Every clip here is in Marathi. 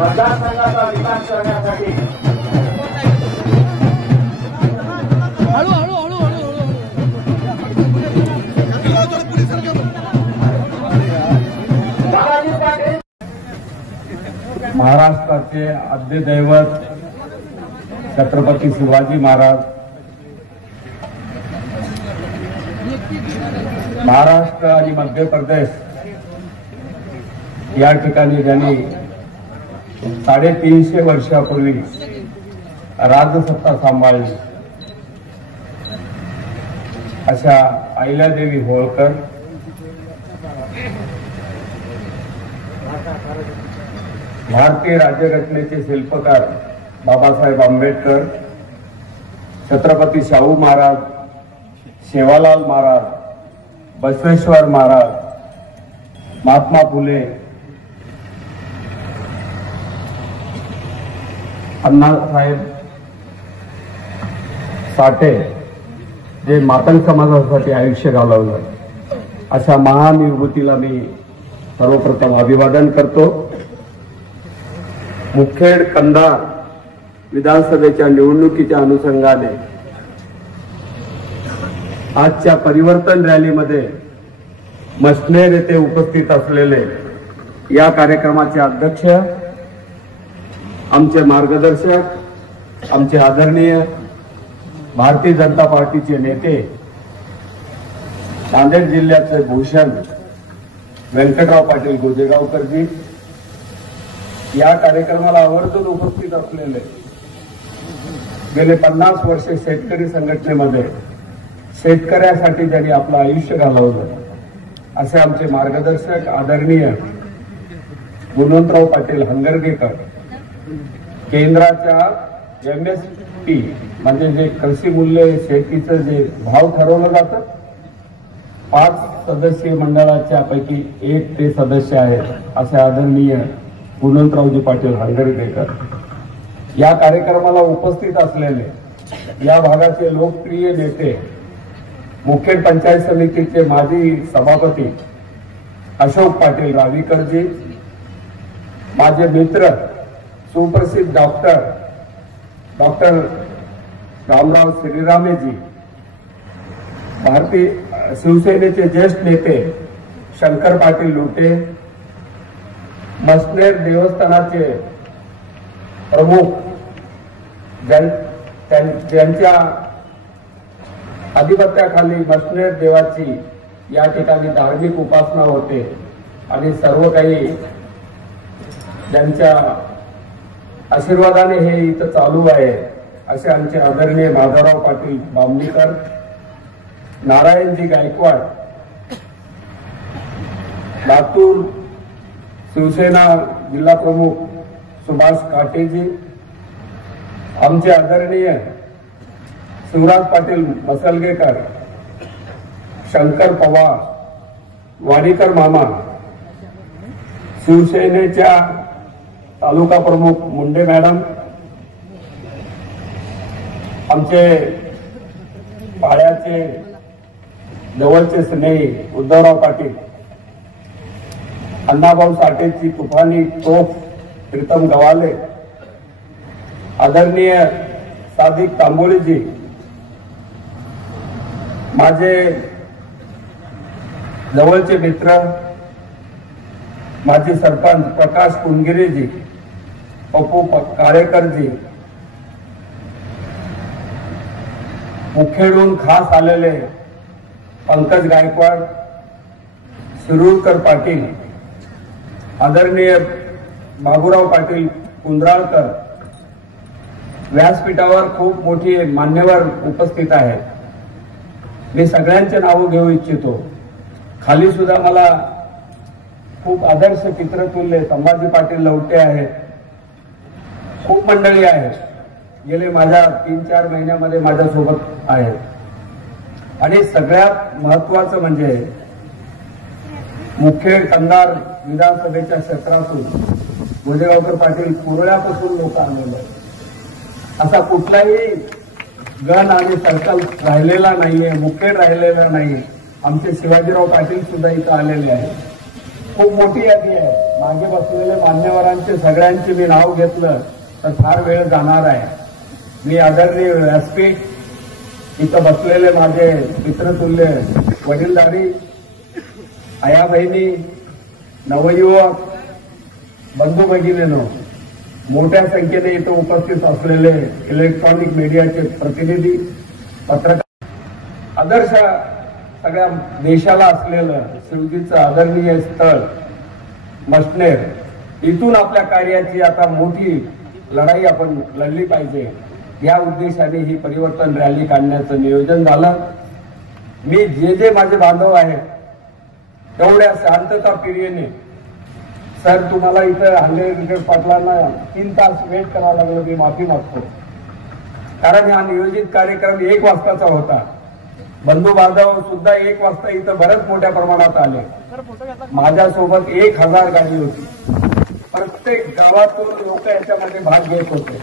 मतदारसंघाचा विकास करण्यासाठी महाराष्ट्राचे आद्य दैवत छत्रपती शिवाजी महाराज, महाराष्ट्र आणि मध्य प्रदेश या ठिकाणी ज्यांनी 350 वर्षापूर्वी राजसत्ता सांभाळली अशा अहिल्यादेवी होळकर, भारतीय राज्यघटनेचे शिल्पकार बाबासाहेब आंबेडकर, छत्रपती शाहू महाराज, सेवालाल महाराज, बसवेश्वर महाराज, महात्मा फुले, अण्णासाहेब साठे जे मातंग समाजासाठी आयुष्य घालवलं अशा महान विभूतीला मी सर्वप्रथम अभिवादन करतो। मुखेड कंधार विधानसभेच्या निवडणुकीच्या अनुषंगाने आजच्या परिवर्तन रॅलीमध्ये मसनेर येथे उपस्थित असलेले या कार्यक्रमाचे अध्यक्ष, आमचे मार्गदर्शक, आमचे आदरणीय भारतीय जनता पार्टीचे नेते, नांदेड जिल्ह्याचे भूषण व्यंकटराव पाटील गोजेगावकरजी, या कार्यक्रमाला आवर्जून उपस्थित असलेले गेले 50 वर्षे शेतकरी संघटनेमध्ये शेतकऱ्यासाठी ज्यांनी आपलं आयुष्य घालवलं असे आमचे मार्गदर्शक आदरणीय गुणवंतराव पाटील हंगरगेकर, केंद्राच्या MSP म्हणजे जे कृषी मूल्य शेतीचं जे भाव ठरवलं जातं, 5 सदस्यीय मंडळाच्या पैकी एक ते सदस्य आहेत असे आदरणीय गुणवंतरावजी पाटील हंगरगेकर, या कार्यक्रमाला उपस्थित असलेले या भागाचे लोकप्रिय नेते, मुखेड पंचायत समितीचे माजी सभापती अशोक पाटील रावीकरजी, माझे मित्र सुप्रसिद्ध डॉक्टर रामराव श्रीरामेजी, भारतीय शिवसेनेचे ज्येष्ठ नेते शंकर पाटील लुटे, मसनेर देवस्थानाचे प्रमुख ज्यांच्या आधिपत्याखाली मसनेर देवाची या ठिकाणी धार्मिक उपासना होते आणि सर्व काही ज्यांच्या आशीर्वादाने हे इथं चालू आहे असे आमचे आदरणीय माधवराव पाटील बामणीकर, नारायणजी गायकवाड, लातूर शिवसेना जिल्हा प्रमुख सुभाष काटेजी, आमचे आदरणीय शिवराज पाटील मसलगेकर, शंकर पवार, वाणीकर मामा, शिवसेनेच्या तालुका प्रमुख मुंडे मॅडम, आमचे पाड्याचे जवळचे स्नेही उद्धवराव पाटील, अण्णाभाऊ साठेची तुफानी तोफ प्रीतम गवाले, आदरणीय सादिक तांबोळीजी, माझे जवळचे मित्र माजी सरपंच प्रकाश कुंगिरेजी, पप्पू काळेकरजी, मुखेडून खास आलेले पंकज गायकवाड, शिरूरकर पाटील, आदरणीय बाबूराव पाटील कुंद्राळकर, व्यासपीठावर खूप मोठी मान्यवर उपस्थित आहेत. मी सगळ्यांचे नावं घेऊ इच्छितो. खाली सुद्धा मला खूप आदर्श पितृतुल्य संभाजी पाटील लवटे आहेत. खूप मंडळी आहेत, गेले माझ्या 3-4 महिन्यामध्ये माझ्यासोबत आहेत. आणि सगळ्यात महत्वाचं म्हणजे मुखेड कंधार विधानसभेच्या क्षेत्रातून गोजेगावकर पाटील कुरळ्यापासून लोक आलेले आहेत. असा कुठलाही गण आणि सर्कल राहिलेला नाहीये, मुखेड राहिलेला नाही. आमचे शिवाजीराव पाटील सुद्धा इथं आलेले आहेत. खूप मोठी यादी आहे. मागे बसलेले मान्यवरांचे सगळ्यांचे मी नाव घेतलं तर फार वेळ जाणार आहे. मी आदरणीय व्यासपीठ, इथं बसलेले माझे पितृतुल्य वडीलधारी आया बहिणी, नवयुवक बंधू भगिनींनो, मोठ्या संख्येने इथं उपस्थित असलेले इलेक्ट्रॉनिक मीडियाचे प्रतिनिधी, पत्रकार, आदर्श सगळ्या देशाला असलेलं शिवजीचं आदरणीय स्थळ मशनेर, इथून आपल्या कार्याची आता मोठी लढाई आपण लढली पाहिजे. या उद्देशाने ही परिवर्तन रॅली काढण्याचं नियोजन झालं. मी जे माझे बांधव आहेत तेवढ्या शांतता प्रियेने, सर तुम्हाला इथं हंडेकर पाटलांना 3 तास वेट करावं लागलं, मी माफी मागतो. कारण हा नियोजित कार्यक्रम 1 वाजताचा होता. बंधू बांधव सुद्धा 1 वाजता इथं बरेच मोठ्या प्रमाणात आले. माझ्यासोबत 1000 गाडी होती. प्रत्येक गावातून लोक याच्यामध्ये भाग घेत होते.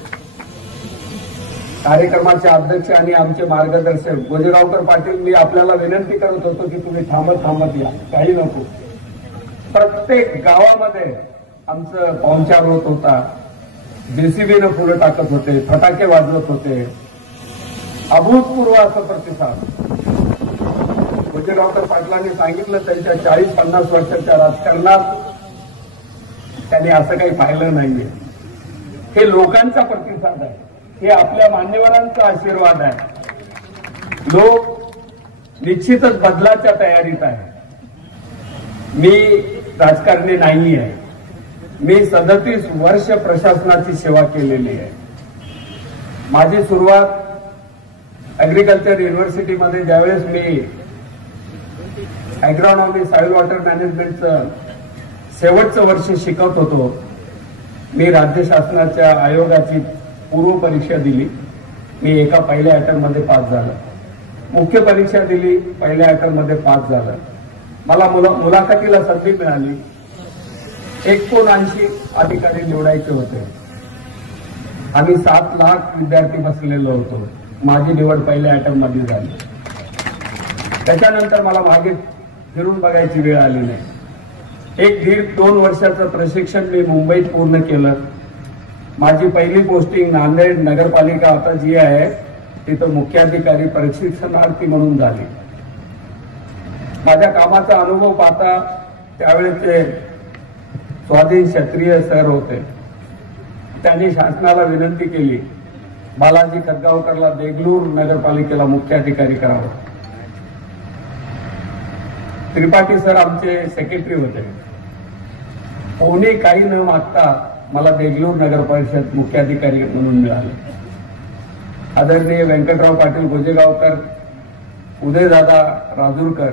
कार्यक्रमाचे अध्यक्ष आणि आमचे मार्गदर्शक गोजेगावकर पाटील, मी आपल्याला विनंती करत होतो की तुम्ही थांबत या, काही नको. प्रत्येक गावामध्ये आमचं पाहुणचार होत होता. जेसीबीनं फुलं टाकत होते, फटाके वाजवत होते. अभूतपूर्व असं प्रतिसाद. गोजेगावकर पाटलांनी सांगितलं त्यांच्या 40-50 वर्षाच्या राजकारणात त्यांनी असं काही पाहिलं नाहीये. हे लोकांचा प्रतिसाद आहे, हे आपल्या मान्यवरांचा आशीर्वाद आहे. लोक निश्चितच बदलाच्या तयारीत आहे. मी राजकारणी नाही आहे. मी 37 वर्ष प्रशासनाची सेवा केलेली आहे. माझी सुरुवात ऍग्रिकल्चर युनिव्हर्सिटीमध्ये ज्यावेळेस मी ऍग्रॉनॉमी सॉइल वॉटर मॅनेजमेंटचं शेवटचं वर्ष शिकवत होतो, मी राज्य शासनाच्या आयोगाची पूर्व परीक्षा दिली. मी एका पहिल्या अटेम्प्टमध्ये पास झालो. मुख्य परीक्षा दिली, पहिल्या अटेम्प्टमध्ये पास झालं. मला मुलाखतीला संधी मिळाली. 79 अधिकारी निवडायचे होते. आम्ही 7 लाख विद्यार्थी बसलेलो होतो. माझी निवड पहिल्या अटेम्प्टमध्ये झाली. त्याच्यानंतर मला मागे फिरून बघायची वेळ आली नाही. 1-1.5-2 वर्षाचं प्रशिक्षण मी मुंबईत पूर्ण केलं. माझी पहिली पोस्टिंग नांदेड नगरपालिका आता जी आहे तिथं मुख्याधिकारी प्रशिक्षणार्थी म्हणून झाली. माझ्या कामाचा अनुभव पाहता त्यावेळेचे स्वाधीन क्षत्रिय सर होते. त्यांनी शासनाला विनंती केली बालाजी खतगावकरला देगलूर नगरपालिकेला मुख्याधिकारी करावं. त्रिपाठी सर आमचे सेक्रेटरी होते. कोणी काही न मागता मला देगलूर नगर परिषद मुख्याधिकारी म्हणून मिळाले. आदरणीय व्यंकटराव पाटील गोजेगावकर, उदयदादा राजूरकर,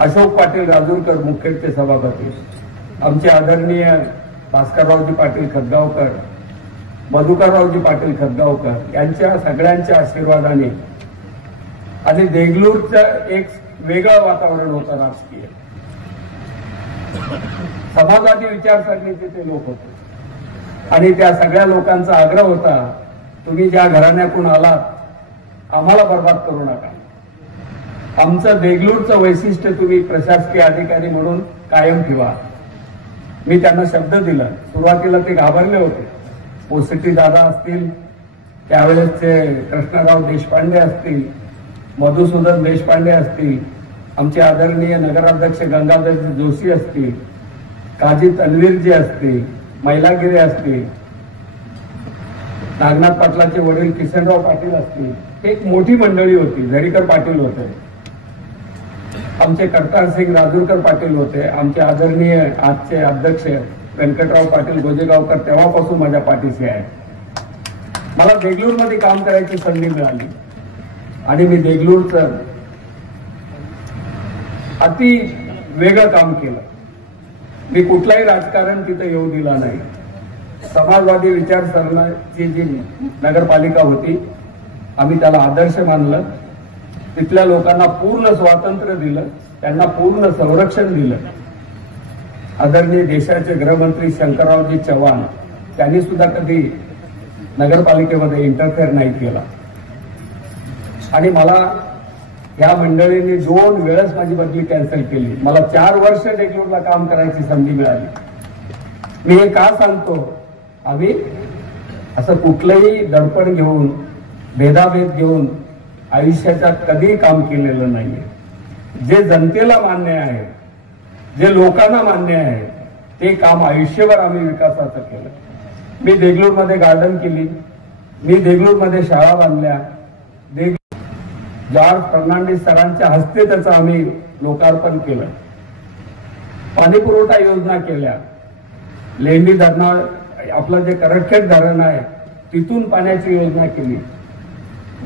अशोक पाटील राजूरकर मुखेडचे सभापती, आमचे आदरणीय भास्कररावजी पाटील खतगावकर, मधुकररावजी पाटील खतगावकर यांच्या सगळ्यांच्या आशीर्वादाने आणि देगलूरचं एक वेगळं वातावरण होतं राजकीय. समाजवादी विचारसरणीचे ते लोक होते आणि त्या सगळ्या लोकांचा आग्रह होता, तुम्ही ज्या घराण्यातून आलात आम्हाला बर्बाद करू नका. आमचं देगलूरचं वैशिष्ट्य तुम्ही प्रशासकीय अधिकारी म्हणून कायम ठेवा. मी त्यांना शब्द दिला. सुरुवातीला ते घाबरले होते. पोसिटी दादा असतील, त्यावेळेसचे कृष्णराव देशपांडे असतील, मधुसूदन देशपांडे असतील, आमचे आदरणीय नगराध्यक्ष गंगाधर जोशी असतील, काजी तन्वीरजी असतील, मैलागिरी असतील, नागनाथ पाटलाचे वडील किसनराव पाटील असतील, एक मोठी मंडळी होती. झरीकर पाटील होते, आमचे करतार सिंग राजूरकर पाटील होते, आमचे आदरणीय आजचे अध्यक्ष व्यंकटराव पाटील गोजेगावकर तेव्हापासून माझ्या पाठीशी आहे. मला देगलूरमध्ये काम करायची संधी मिळाली आणि मी देगलूरचं अति वेगळं काम केलं. मी कुठलाही राजकारण तिथं येऊ दिला नाही. समाजवादी विचारसरणाची जी नगरपालिका होती, आम्ही त्याला आदर्श मानलं. तिथल्या लोकांना पूर्ण स्वातंत्र्य दिलं, त्यांना पूर्ण संरक्षण दिलं. आदरणीय देशाचे गृहमंत्री शंकररावजी चव्हाण त्यांनी सुद्धा कधी नगरपालिकेमध्ये इंटरफेअर नाही केला. आणि मला या मंडळींनी 2 वेळेस माझी बदली कॅन्सल केली. मला 4 वर्ष देगलूरला काम करायची संधी मिळाली. मी हे का सांगतो, आम्ही असं कुठलंही दडपण घेऊन भेदाभेद घेऊन आयुष्याच्या कधी काम केलेलं नाहीये. जे जनतेला मान्य आहे, जे लोकांना मान्य आहे, ते काम आयुष्यभर आम्ही विकासाचं केलं. मी देगलूरमध्ये गार्डन केली, मी देगलूरमध्ये शाळा बांधल्या, जॉर्ज फर्नांडिस सरांच्या हस्ते त्याचं आम्ही लोकार्पण केलं. पाणी पुरवठा योजना केल्या. लेंडी धरणा, आपलं जे करडखेड धरण आहे तिथून पाण्याची योजना केली.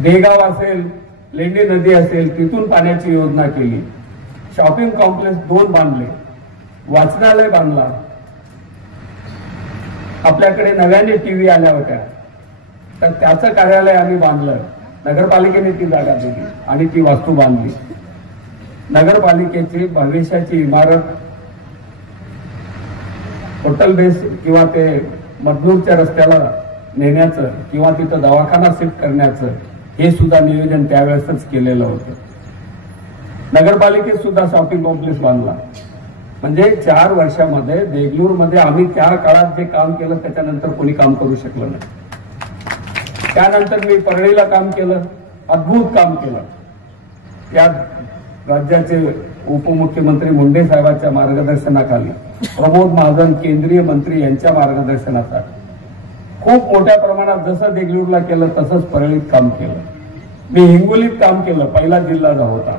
देगाव असेल, लेंडी नदी असेल, तिथून पाण्याची योजना केली. शॉपिंग कॉम्प्लेक्स 2 बांधले, वाचनालय बांधला. आपल्याकडे नव्याने टीव्ही आल्या होत्या, तर त्याचं कार्यालय आम्ही बांधलं. नगरपालिकेने ती जागा दिली आणि ती वास्तू बांधली. नगरपालिकेची भविष्याची इमारत, हॉटेल बेस किंवा ते मदनूरच्या रस्त्याला नेण्याचं किंवा तिथं दवाखाना शिफ्ट करण्याचं हे सुद्धा नियोजन त्यावेळेसच केलेलं होतं. नगरपालिकेत सुद्धा शॉपिंग कॉम्प्लेक्स बांधला. म्हणजे 4 वर्षामध्ये देगलूरमध्ये आम्ही त्या काळात जे काम केलं त्याच्यानंतर कोणी काम करू शकलं नाही. त्यानंतर मी परळीला काम केलं, अद्भुत काम केलं. या राज्याचे उपमुख्यमंत्री मुंडे साहेबांच्या मार्गदर्शनाखाली, प्रमोद महाजन केंद्रीय मंत्री यांच्या मार्गदर्शनाखाली खूप मोठ्या प्रमाणात जसं देगलूरला केलं तसंच परळीत काम केलं. मी हिंगोलीत काम केलं, पहिला जिल्हा जो होता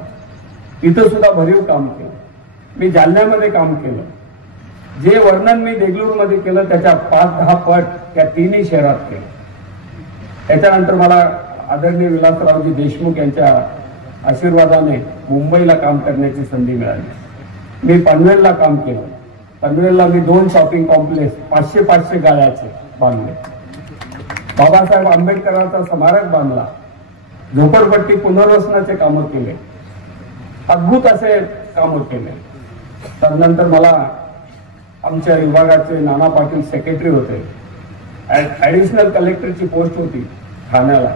तिथं सुद्धा भरीव काम केलं. मी जालन्यामध्ये काम केलं. जे वर्णन मी देगलूरमध्ये केलं त्याच्या 5-10 पट त्या 3ही शहरात केलं. त्याच्यानंतर मला आदरणीय विलासरावजी देशमुख यांच्या आशीर्वादाने मुंबईला काम करण्याची संधी मिळाली. मी पनवेलला काम केलं. पनवेलला मी 2 शॉपिंग कॉम्प्लेक्स 500-500 गाळ्याचे बांधले. बाबासाहेब आंबेडकरांचा स्मारक बांधला. झोपडपट्टी पुनर्वसनाचे कामं केले. अद्भुत असे कामं केले. त्यानंतर मला आमच्या विभागाचे नाना पाटील सेक्रेटरी होते. ऍडिशनल कलेक्टरची पोस्ट होती ठाण्याला.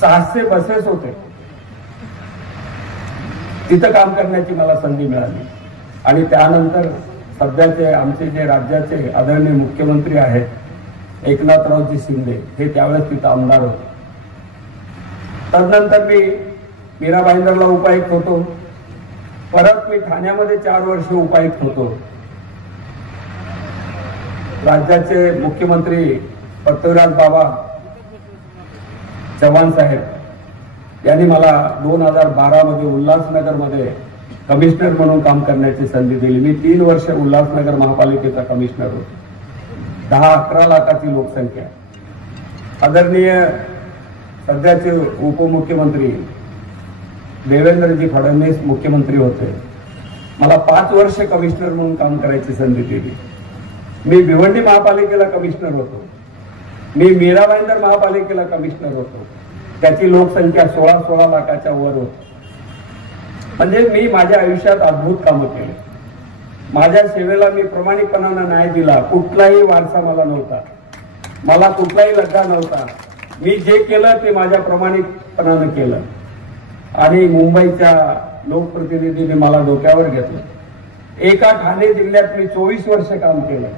600 बसेस होते. तिथं काम करण्याची मला संधी मिळाली. आणि त्यानंतर सध्याचे आमचे जे राज्याचे आदरणीय मुख्यमंत्री आहेत एकनाथरावजी शिंदे, हे त्यावेळेस तिथं आमदार होते. तदनंतर मी मीरा भाईंदरला उपायुक्त होतो. परत मी ठाण्यामध्ये 4 वर्ष उपायुक्त होतो. राज्याचे मुख्यमंत्री पृथ्वीराज बाबा चव्हाण साहेब यांनी मला 2012 मध्ये उल्हासनगरमध्ये कमिशनर म्हणून काम करण्याची संधी दिली. मी 3 वर्ष उल्हासनगर महापालिकेचा कमिशनर होतो. 10-11 लाखाची लोकसंख्या. आदरणीय सध्याचे उपमुख्यमंत्री देवेंद्रजी फडणवीस मुख्यमंत्री होते. मला 5 वर्ष कमिशनर म्हणून काम करायची संधी दिली. मी भिवंडी महापालिकेला कमिशनर होतो. मी मीरा भाईंदर महापालिकेला कमिशनर होतो. त्याची लोकसंख्या 16 लाखाच्या वर होती. म्हणजे मी माझ्या आयुष्यात अद्भुत कामं केले. माझ्या सेवेला मी प्रामाणिकपणानं न्याय दिला. कुठलाही वारसा मला नव्हता, मला कुठलाही लग्गा नव्हता. मी जे केलं ते माझ्या प्रामाणिकपणानं केलं आणि मुंबईच्या लोकप्रतिनिधींनी मला डोक्यावर घेतलं. एका ठाणे जिल्ह्यात मी 24 वर्ष काम केलं.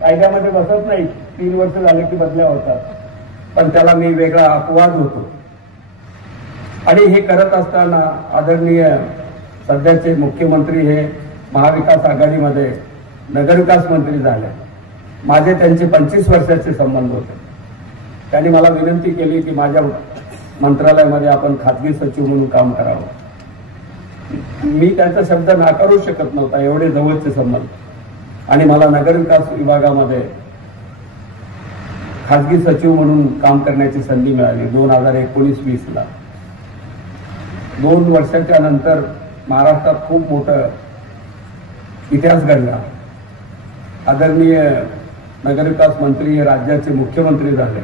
कायद्यामध्ये बसत नाही, 3 वर्ष झाले की बदल्या होतात, पण त्याला मी वेगळा अपवाद होतो. आणि हे करत असताना आदरणीय सध्याचे मुख्यमंत्री हे महाविकास आघाडीमध्ये नगरविकास मंत्री झाले. माझे त्यांचे 25 वर्षाचे संबंध होते. त्यांनी मला विनंती केली की माझ्या मंत्रालयामध्ये आपण खाजगी सचिव म्हणून काम करावं. मी त्यांचा शब्द नाकारू शकत नव्हता, एवढे जवळचे संबंध. आणि मला नगरविकास विभागामध्ये खाजगी सचिव म्हणून काम करण्याची संधी मिळाली 2019-20 ला. 2 वर्षाच्या नंतर महाराष्ट्रात खूप मोठं इतिहास घडला. आदरणीय नगरविकास मंत्री हे राज्याचे मुख्यमंत्री झाले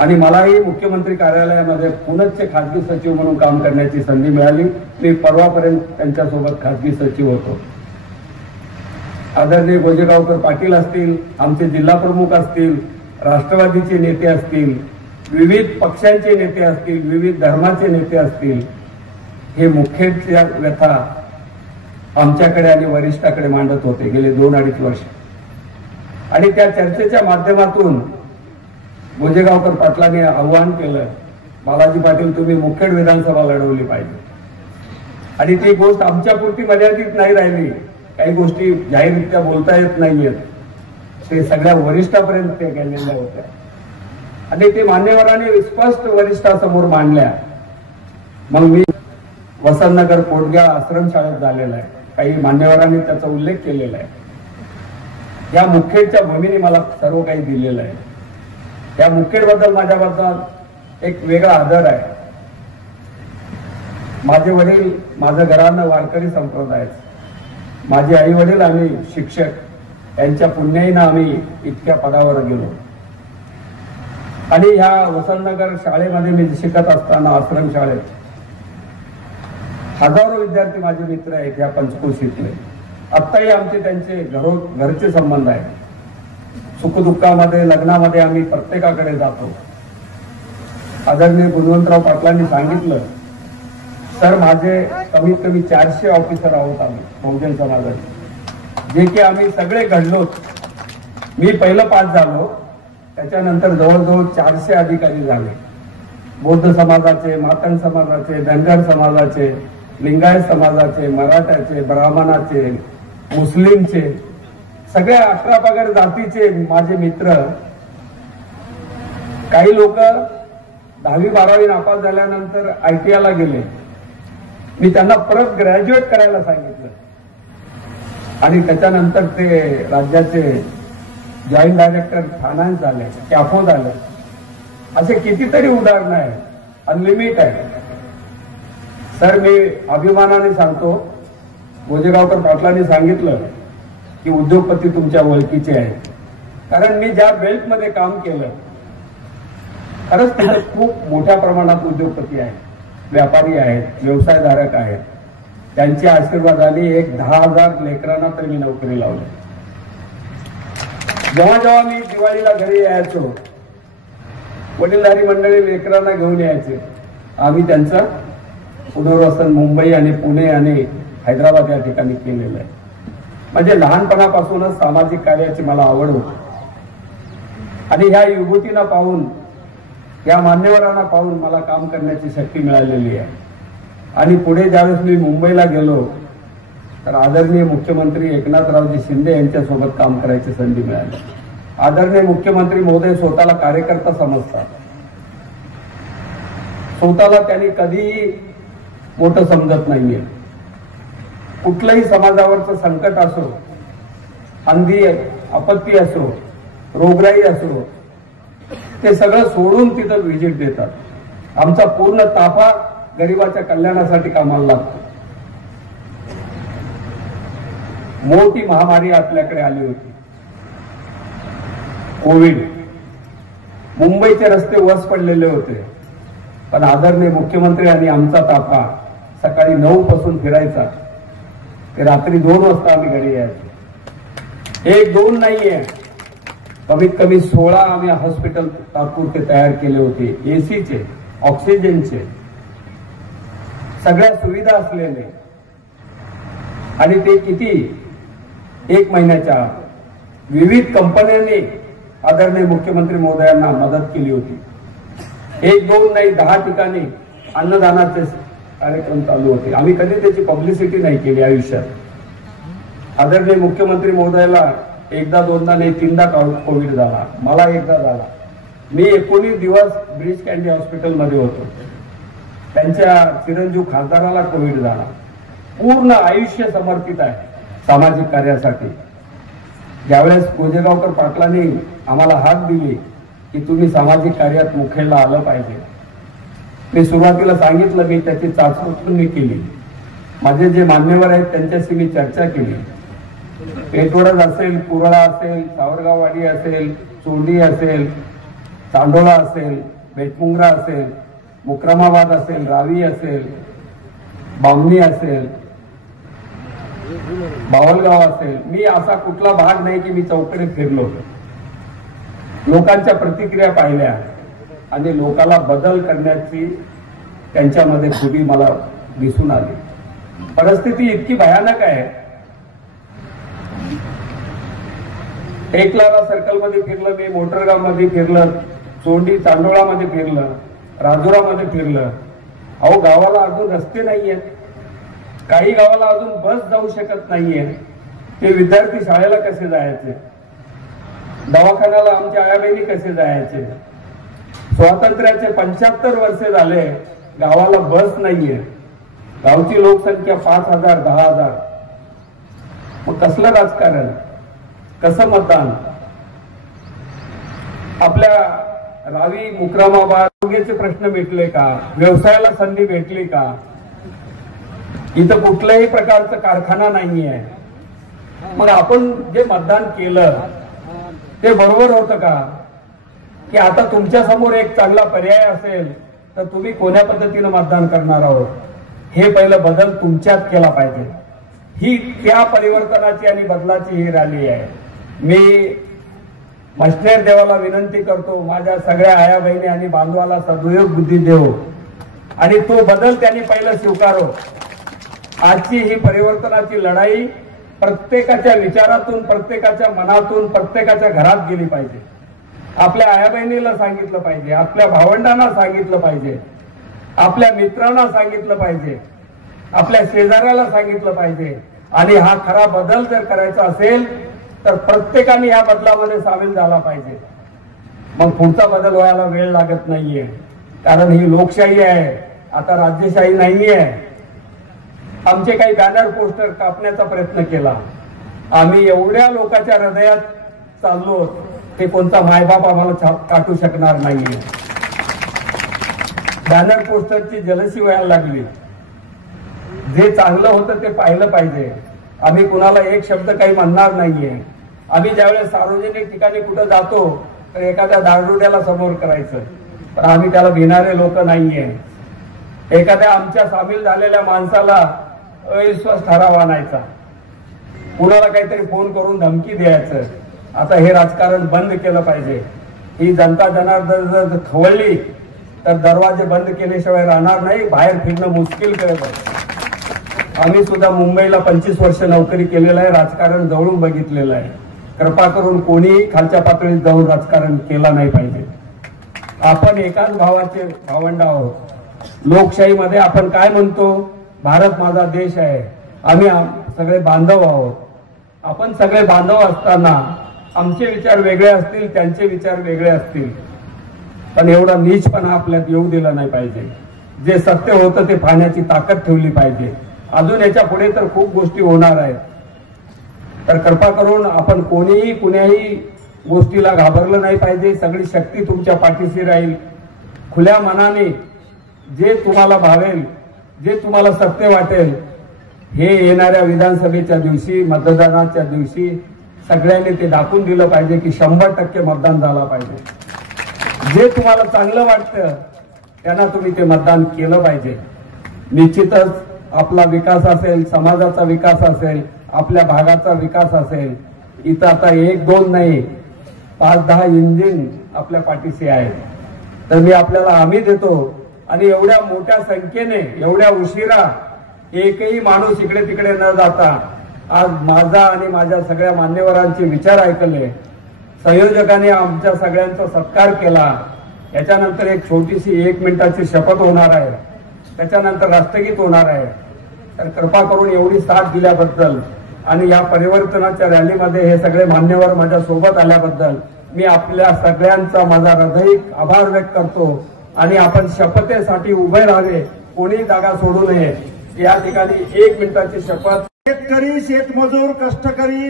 आणि मलाही मुख्यमंत्री कार्यालयामध्ये पुनश्च खाजगी सचिव म्हणून काम करण्याची संधी मिळाली. मी परवापर्यंत त्यांच्यासोबत खाजगी सचिव होतो. आदरणीय गोजेगावकर पाटील असतील, आमचे जिल्हा प्रमुख असतील, राष्ट्रवादीचे नेते असतील, विविध पक्षांचे नेते असतील, विविध धर्माचे नेते असतील, हे मुख्यच्या व्यथा आमच्याकडे आणि वरिष्ठाकडे मांडत होते गेले 2-2.5 वर्ष. आणि त्या चर्चेच्या माध्यमातून गोजेगावकर पाटलांनी आव्हान केलं, बालाजी पाटील तुम्ही मुखेड विधानसभा लढवली पाहिजे. आणि ती गोष्ट आमच्यापुरती मर्यादित नाही राहिली. काही गोष्टी जाहीररित्या बोलता येत नाहीयेत, ते सगळ्या वरिष्ठापर्यंत ते गेलेल्या होत्या आणि ते मान्यवरांनी स्पष्ट वरिष्ठासमोर मांडल्या. मग मी वसंतनगर कोटग्या आश्रमशाळेत झालेला आहे. काही मान्यवरांनी त्याचा उल्लेख केलेला आहे. या मुखेडच्या भूमीने मला सर्व काही दिलेलं आहे. या मुखेडबद्दल माझ्याबद्दल एक वेगळा आदर आहे. माझे वडील, माझं घराणं वारकरी संप्रदायाचं. माझे आई वडील आणि शिक्षक यांच्या पुण्याईनं आम्ही इतक्या पदावर गेलो. आणि ह्या वसंतनगर शाळेमध्ये मी शिकत असताना आश्रमशाळेत हजारो विद्यार्थी माझे मित्र आहेत ह्या पंचकोशीतले. आत्ताही आमचे त्यांचे घरचे संबंध आहेत. सुखदुःखामध्ये, लग्नामध्ये आम्ही प्रत्येकाकडे जातो. आदरणीय गुणवंतराव पाटलांनी सांगितलं, सर माझे कमीत कमी 400 ऑफिसर आहोत आम्ही बहुजन समाजाचे, जे की आम्ही सगळे घडलो. मी पहिलं पास झालो, त्याच्यानंतर जवळजवळ 400 अधिकारी झाले. बौद्ध समाजाचे, मातंग समाजाचे, धनगर समाजाचे, लिंगायत समाजाचे, मराठ्याचे, ब्राह्मणाचे, मुस्लिमचे, सगळ्या 18 पगड जातीचे माझे मित्र. काही लोक 10वी-12वी नापास झाल्यानंतर ITI ला गेले. मी त्यांना परत ग्रॅज्युएट करायला सांगितलं आणि त्याच्यानंतर ते राज्याचे जॉईंट डायरेक्टर फायनान्स झाले, कॅफो झाले. असे कितीतरी उदाहरणं आहेत, अनलिमिट आहे. सर मी अभिमानाने सांगतो, गोजेगावकर पाटलांनी सांगितलं की उद्योगपती तुमच्या ओळखीचे आहेत. कारण मी ज्या बेल्टमध्ये काम केलं, खरंच तिथे खूप मोठ्या प्रमाणात उद्योगपती आहेत, व्यापारी आहेत, व्यवसायधारक आहेत. त्यांच्या आशीर्वादाने एक 10,000 लेकरांना तर मी नोकरी लावली. जेव्हा जेव्हा मी दिवाळीला घरी यायचो, वडीलधारी मंडळी लेकरांना घेऊन यायचे. आम्ही त्यांचं पुनर्वसन मुंबई आणि पुणे आणि हैदराबाद या ठिकाणी केलेलं आहे. म्हणजे लहानपणापासूनच सामाजिक कार्याची मला आवड होती आणि ह्या युवतींना पाहून, या मान्यवरांना पाहून मला काम करण्याची शक्ती मिळालेली आहे. आणि पुढे ज्यावेळेस मी मुंबईला गेलो तर आदरणीय मुख्यमंत्री एकनाथरावजी शिंदे यांच्यासोबत काम करायची संधी मिळाली. आदरणीय मुख्यमंत्री महोदय स्वतःला कार्यकर्ता समजतात. स्वतःला त्यांनी कधीही मोठं समजत नाहीये. कुठलंही समाजावरचं संकट असो, अंधी आपत्ती असो, रोगराई असो, ते सगळं सोडून तिथं व्हिजिट देतात. आमचा पूर्ण ताफा गरिबाच्या कल्याणासाठी कामाला लागतो. मोठी महामारी आपल्याकडे आली होती, कोविड. मुंबईचे रस्ते वस पडलेले होते, पण आदरणीय मुख्यमंत्री आणि आमचा ताफा सकाळी 9 पासून फिरायचा ते रात्री 2 वाजता आम्ही घरी यायचो. 1-2 नाहीये, कमीत कमी 16 आम्ही हॉस्पिटल तात्पुरते तयार केले होते, एसीचे, ऑक्सिजनचे, सगळ्या सुविधा असलेले. आणि ते किती 1 महिन्याच्या विविध कंपन्यांनी आदरणीय मुख्यमंत्री महोदयांना मदत केली होती. 1-2 नाही 10 ठिकाणी अन्नदानाचे कार्यक्रम चालू होते. आम्ही कधी त्याची पब्लिसिटी नाही केली आयुष्यात. आदरणीय मुख्यमंत्री महोदयाला 1दा-2दा नाही 3दा कोविड झाला, मला 1दा झाला. मी 19 दिवस ब्रिज कँडी हॉस्पिटलमध्ये होतो. त्यांच्या चिरंजीव खासदाराला कोविड झाला. पूर्ण आयुष्य समर्पित आहे सामाजिक कार्यासाठी. ज्यावेळेस गोजेगावकर पाटलांनी आम्हाला हाक दिली की तुम्ही सामाजिक कार्यात मुखेला आलं पाहिजे, मी सुरुवातीला सांगितलं, मी त्याची चाचणी केली. माझे जे मान्यवर आहेत त्यांच्याशी मी चर्चा केली. पेटवडज असेल, कुरळा असेल, सावरगाववाडी असेल, चोंडी असेल, चांडोळा असेल, बेटमुंगरा असेल, मुक्रमाबाद असेल, रावी असेल, बामणी असेल, बावलगाव असेल, मी असा कुठला भाग नाही की मी चौकडे फिरलो. लोकांच्या प्रतिक्रिया पाहिल्या आणि लोकांना बदल करण्याची त्यांच्यामध्ये खुबी मला दिसून आली. परिस्थिती इतकी भयानक आहे. एकलारा सर्कल मध्ये फिरलं मी, मोटरगाव मध्ये फिरलं, चोंडी चांडोळामध्ये फिरलं, राजुरामध्ये फिरलं. अहो गावाला अजून रस्ते नाहीयेत, काही गावाला अजून बस जाऊ शकत नाहीये. ते विद्यार्थी शाळेला कसे जायचे, दवाखान्याला आमच्या आया बहिणी कसे जायचे. स्वातंत्र्याचे 75 वर्षे झाले, गावाला बस नाहीये. गावची लोकसंख्या 5,000 10,000. मग कसलं राजकारण, कसं मतदान. आपल्या रावी मुक्रमाबाद आरोग्याचे प्रश्न मिटले का, व्यवसायाला संधी भेटली का. इथं कुठल्याही प्रकारचं कारखाना नाहीये. मग आपण जे मतदान केलं ते बरोबर होतं का, की आता तुमच्या समोर एक चांगला पर्याय असेल तर तुम्ही कोण्या पद्धतीनं मतदान करणार आहोत, हे पहिलं बदल तुमच्यात केला पाहिजे. ही त्या परिवर्तनाची आणि बदलाची ही रॅली आहे. मी मशनेर देवाला विनंती करतो, माझ्या सगळ्या आया बहिणी आणि बांधवाला सदुयोग बुद्धी देव आणि तो बदल त्यांनी पहिला स्वीकारो. आजची ही परिवर्तनाची लढाई प्रत्येकाच्या विचारातून, प्रत्येकाच्या मनातून, प्रत्येकाच्या घरात गेली पाहिजे. आपल्या आया बहिणीला सांगितलं पाहिजे, आपल्या भावंडांना सांगितलं पाहिजे, आपल्या मित्रांना सांगितलं पाहिजे, आपल्या शेजाऱ्याला सांगितलं पाहिजे. आणि हा खरा बदल जर करायचा असेल तर प्रत्येकाने या बदलामध्ये सामील झाला पाहिजे. मग पुढचा बदल व्हायला वेळ लागत नाहीये, कारण ही लोकशाही आहे, आता राज्यशाही नाहीये. आमचे काही बॅनर पोस्टर कापण्याचा प्रयत्न केला. आम्ही एवढ्या लोकांच्या हृदयात चाललो, ते कोणता मायबाप आम्हाला काटू शकणार नाहीये. बॅनर पोस्टरची जलसी व्हायला लागली. जे चांगलं होतं ते पाहिलं पाहिजे. आम्ही कुणाला एक शब्द काही म्हणणार नाहीये. आम्ही ज्यावेळेस सार्वजनिक ठिकाणी कुठं जातो तर एखाद्या दारुड्याला समोर करायचं, पण आम्ही त्याला भिणारे लोक नाहीये. एखाद्या आमच्या सामील झालेल्या माणसाला अविश्वास ठराव आणायचा, कुणाला काहीतरी फोन करून धमकी द्यायचं. आता हे राजकारण बंद केलं पाहिजे. ही जनता जनार्दन जर खवळली तर दरवाजे बंद केल्याशिवाय राहणार नाही, बाहेर फिरणं मुश्किल करत आहे. आम्ही सुद्धा मुंबईला 25 वर्ष नोकरी केलेलं आहे, राजकारण जवळून बघितलेलं आहे. कृपा करून कोणीही खालच्या पातळीत जाऊन राजकारण केलं नाही पाहिजे. आपण एकाच भावाचे भावंड आहोत. लोकशाहीमध्ये आपण काय म्हणतो, भारत माझा देश आहे, आम्ही सगळे बांधव आहोत. आपण सगळे बांधव असताना आमचे विचार वेगळे असतील, त्यांचे विचार वेगळे असतील, पण एवढा नीचपणा आपल्यात येऊ दिला नाही पाहिजे. जे सत्य होतं ते पाहण्याची ताकद ठेवली पाहिजे. अजून याच्या पुढे तर खूप गोष्टी होणार आहेत. तर कृपा करून आपण कोणीही कुण्याही गोष्टीला घाबरलं नाही पाहिजे. सगळी शक्ती तुमच्या पाठीशी राहील. खुल्या मनाने जे तुम्हाला भावेल, जे तुम्हाला सत्य वाटेल, हे येणाऱ्या विधानसभेच्या दिवशी, मतदानाच्या दिवशी सगळ्यांनी ते दाखवून दिलं पाहिजे की 100% मतदान झालं पाहिजे. जे तुम्हाला चांगलं वाटतं त्यांना तुम्ही ते मतदान केलं पाहिजे. निश्चितच आपला विकास असेल, समाजाचा विकास असेल, आपल्या भागाचा विकास असेल. इथं आता 1-2 नाही, 5-10 इंजिन आपल्या पाठीशी आहेत. तर मी आपल्याला हमी देतो. आणि एवढ्या मोठ्या संख्येने, एवढ्या उशिरा एकही माणूस इकडे तिकडे न जाता आज माझा आणि माझ्या सगळ्या मान्यवरांचे विचार ऐकले. संयोजकांनी आमच्या सगळ्यांचा सत्कार केला. याच्यानंतर एक छोटीशी 1 मिनिटाची शपथ होणार आहे. त्याच्यानंतर राष्ट्रगीत होणार आहे. तर कृपा करून एवढी साथ दिल्याबद्दल आणि या परिवर्तनाच्या रॅलीमध्ये हे सगळे मान्यवर माझ्या सोबत आल्याबद्दल मी आपल्या सगळ्यांचा माझा हृदयिक आभार व्यक्त करतो. आणि आपण शपथेसाठी उभे राहावे, कोणी जागा सोडू नये. या ठिकाणी 1 मिनिटाची शपथ. शेतकरी, शेतमजूर, कष्टकरी,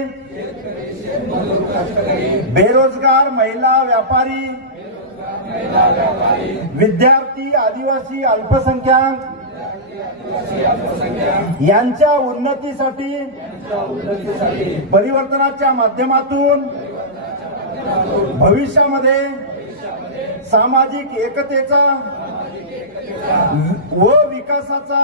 बेरोजगार, महिला, व्यापारी, विद्यार्थी, आदिवासी, अल्पसंख्याक यांच्या उन्नतीसाठी परिवर्तनाच्या माध्यमातून भविष्यामध्ये सामाजिक एकतेचा व विकासाचा